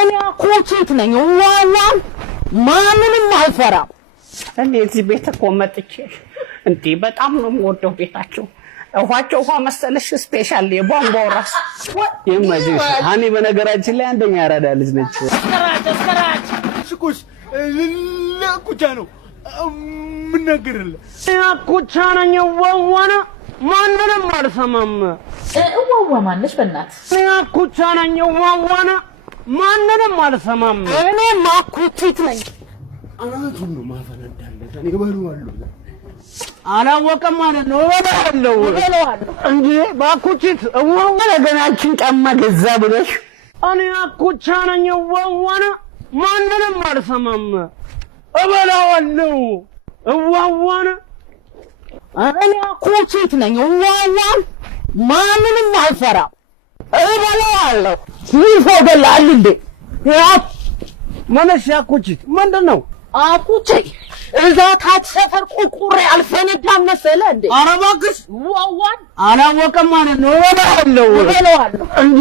እኔ አኩቻት ነኝ ዋዋን ማንንም አልፈራም እኔ እዚህ ቤት እኮ መጥቼ እንዴ በጣም ነው የምወደው ቤታቸው ውሃቸው ውሃ መሰለሽ ስፔሻል የቧንቧው ራስ የማጂሽ ሃኒ በነገራችን ላይ አንደኛ ያራዳ ልጅ ነች ተስከራጭ ሽኩሽ ለኩቻ ነው ምን ነገርለ አኩቻ ነኝ ዋዋና ማንንም አልሰማም ዋዋ ማንሽ በእናት አኩቻ ነኝ ዋዋና ማንንም አልሰማም እኔ ማኩቲት ነኝ አናቱን ነው ማፈነዳለት እኔ በሉዋለሁ አላወቀም ማለት ነው በለዋለሁ እንዴ ባኩቺት ዋዋ ለገናችን ጫማ ገዛ ብለሽ እኔ አኩቻ ነኝ ዋዋና ማንንም አልሰማም እበላዋለሁ ዋዋና እኔ አኩቻት ነኝ ዋዋን ማንንም አልፈራም እበላዋለሁ ይፎገላል እንዴ ያ ማነሽ አኩቺት ምንድነው አኩቼ እዛ ታች ሰፈር ቁርቁሬ አልፈነዳም መሰለ እንዴ ኧረ እባክሽ ዋዋን አላወቀም ማለት ነው እበላዋለሁ በለዋለሁ እንዴ